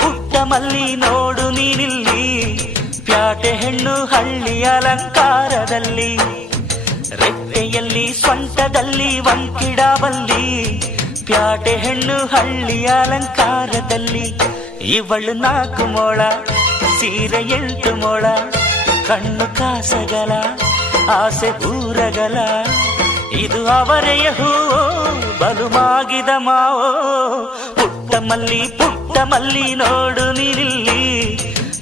ಪುಟ್ಟ ಮಲ್ಲಿ ನೋಡು ನೀನಿಲ್ಲಿ, ಪ್ಯಾಟೆ ಹೆಣ್ಣು ಹಳ್ಳಿ ಅಲಂಕಾರದಲ್ಲಿ, ರೆಟ್ಟೆಯಲ್ಲಿ ಸೊಂಟದಲ್ಲಿ ವಂಕಿಡಬಲ್ಲಿ, ಪ್ಯಾಟೆ ಹೆಣ್ಣು ಹಳ್ಳಿ ಅಲಂಕಾರದಲ್ಲಿ. ಇವಳು 4 ಮೊಳ ಸೀರೆ 8 ಮೊಳ, ಕಣ್ಣು ಕಾಸಗಲ ಆಸೆ ಊರಗಲ, ಇದು ಅವರೆಯ ಹೂವೋ ಬಲು ಮಾಗಿದ ಮಾವೋ. ಪುಟ್ಟ ಮಲ್ಲಿ ನೋಡು ನೀನಿಲ್ಲಿ,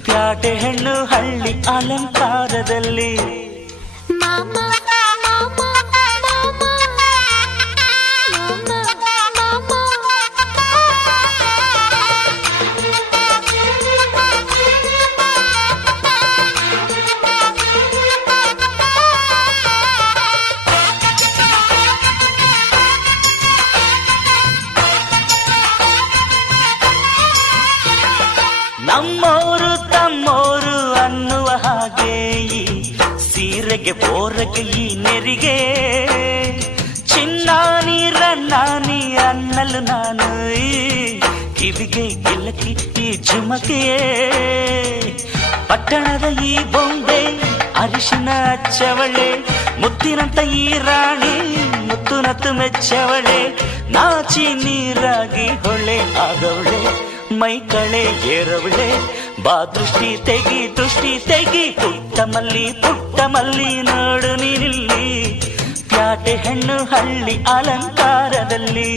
ಪ್ಯಾಟೆ ಹೆಣ್ಣು ಹಳ್ಳಿ ಅಲಂಕಾರದಲ್ಲಿ. ನಮ್ಮೋರು ತಮ್ಮೋರು ಅನ್ನುವ ಹಾಗೆ ಈ ಸೀರೆಗೆ ಬೋರಗೆ ಈ ನೆರಿಗೆ, ಚಿನ್ನಾನಿ ರನ್ನಾನಿ ಅನ್ನಲು ನಾನು ಈ ಕಿವಿಗೆ ಗಿಲಕಿ ಈ ಜುಮಕೆಯೇ. ಪಟ್ಟಣದ ಈ ಬೊಂಬೆ ಅರಿಶಿನ ಹಚ್ಚವಳೆ, ಮುತ್ತಿನಂತ ಈ ರಾಣಿ ಮುತ್ತುನತ್ತು ಮೆಚ್ಚವಳೆ, ನಾಚಿ ನೀರಾಗಿ ಹೊಳೆ ಆಗವಳೆ, ಮೈ ಕಳೆ ಏರವಳೆ, ಬಾ ದೃಷ್ಟಿ ತೆಗಿ. ಪುಟ್ಟ ಮಲ್ಲಿ ನೋಡು ನೀನಿಲ್ಲಿ, ಪ್ಯಾಟೆ ಹೆಣ್ಣು ಹಳ್ಳಿ ಅಲಂಕಾರದಲ್ಲಿ.